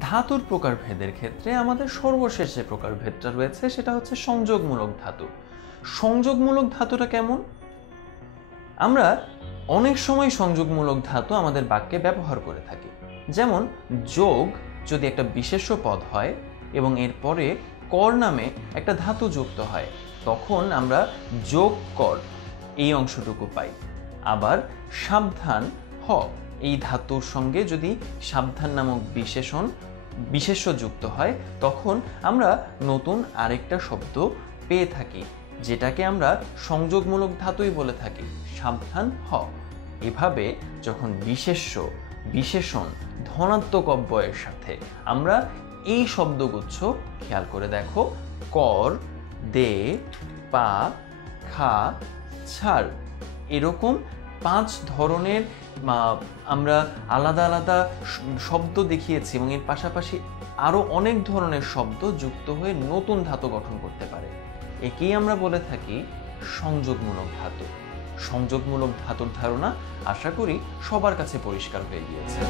ধাতুর প্রকারভেদের ক্ষেত্রে আমাদের সর্বশেষ যে প্রকারভেদটা রয়েছে সেটা হচ্ছে সংযোগমূলক ধাতু। সংযোগমূলক ধাতুটা কেমন? আমরা অনেক সময় সংযোগমূলক ধাতু আমাদের বাক্যে ব্যবহার করে থাকি। যেমন যোগ যদি একটা বিশেষ্য পদ হয় এবং এরপরে কর নামে একটা ধাতু যুক্ত হয়, তখন আমরা যোগ কর এই অংশটুকু পাই। আবার সাবধান হ এই ধাতুর সঙ্গে যদি সাবধান নামক বিশেষ্য যুক্ত হয়, তখন আমরা নতুন আরেকটা শব্দ পেয়ে থাকি, যেটাকে আমরা সংযোগমূলক ধাতুই বলে থাকি, সাবধান হ। এভাবে যখন বিশেষ্য বিশেষণ ধনাত্মক অব্যয়ের সাথে আমরা এই শব্দগুচ্ছ, খেয়াল করে দেখো, কর, দে, পা, খা, ছাড়, এরকম 5 ধরনের আমরা আলাদা আলাদা শব্দ দেখিয়েছি এবং এর পাশাপাশি আরও অনেক ধরনের শব্দ যুক্ত হয়ে নতুন ধাতু গঠন করতে পারে। একেই আমরা বলে থাকি সংযোগমূলক ধাতু। সংযোগমূলক ধাতুর ধারণা আশা করি সবার কাছে পরিষ্কার হয়ে গিয়েছে।